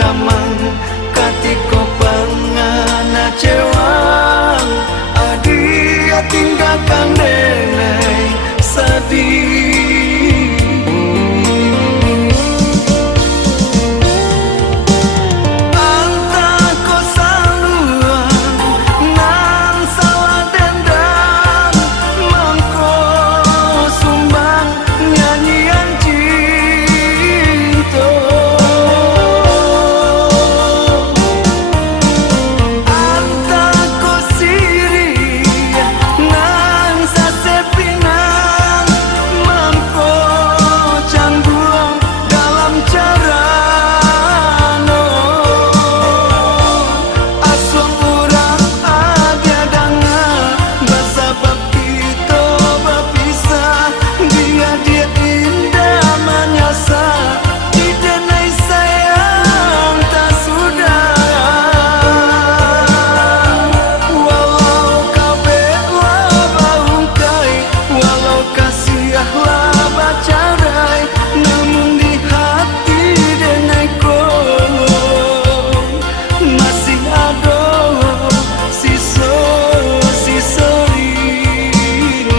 gamang katiko pangana cewang adia tinggalkan nenek sedih. Anta ko saluan nan salah dendam mangko sumbang nyanyian cinta. Anta ko siri nan sasepinang mangko cangguang dalam carano asuang urang ada dangan basabab kita berpisah dia indah menyasa didenai sayang tak sudah walau kabeh lah bangkai walau kasihlah bacarai namun di hati denai masih ada sisa rindu.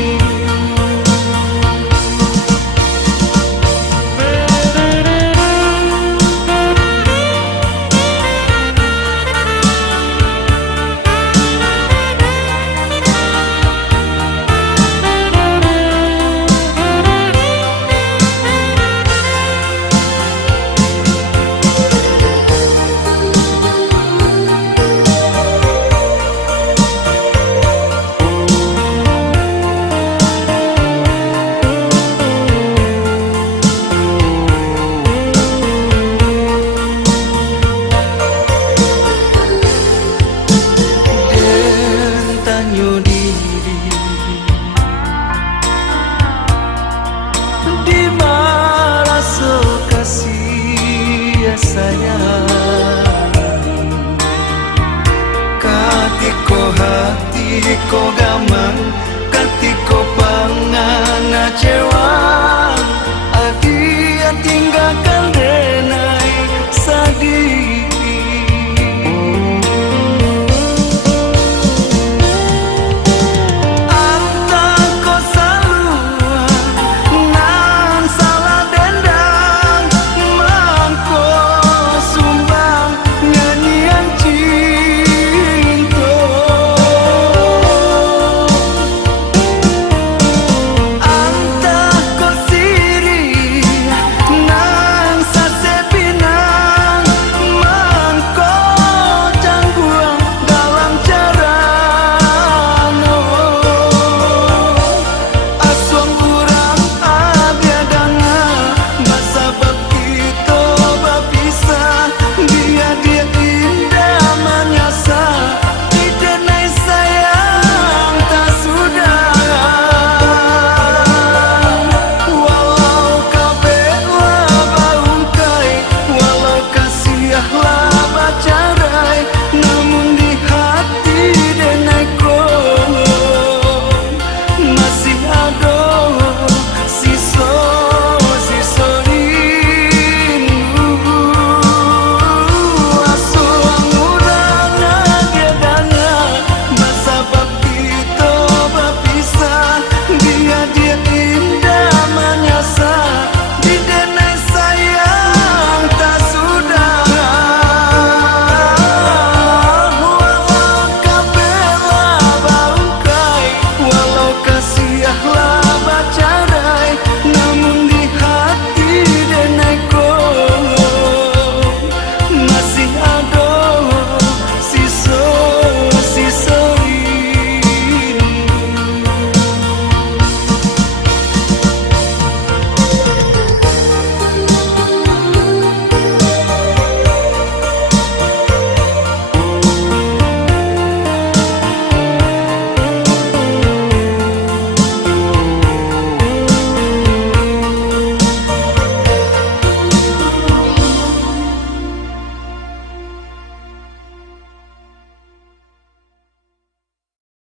Tanyo diri di rasa kasih sayang katiko hati ko gama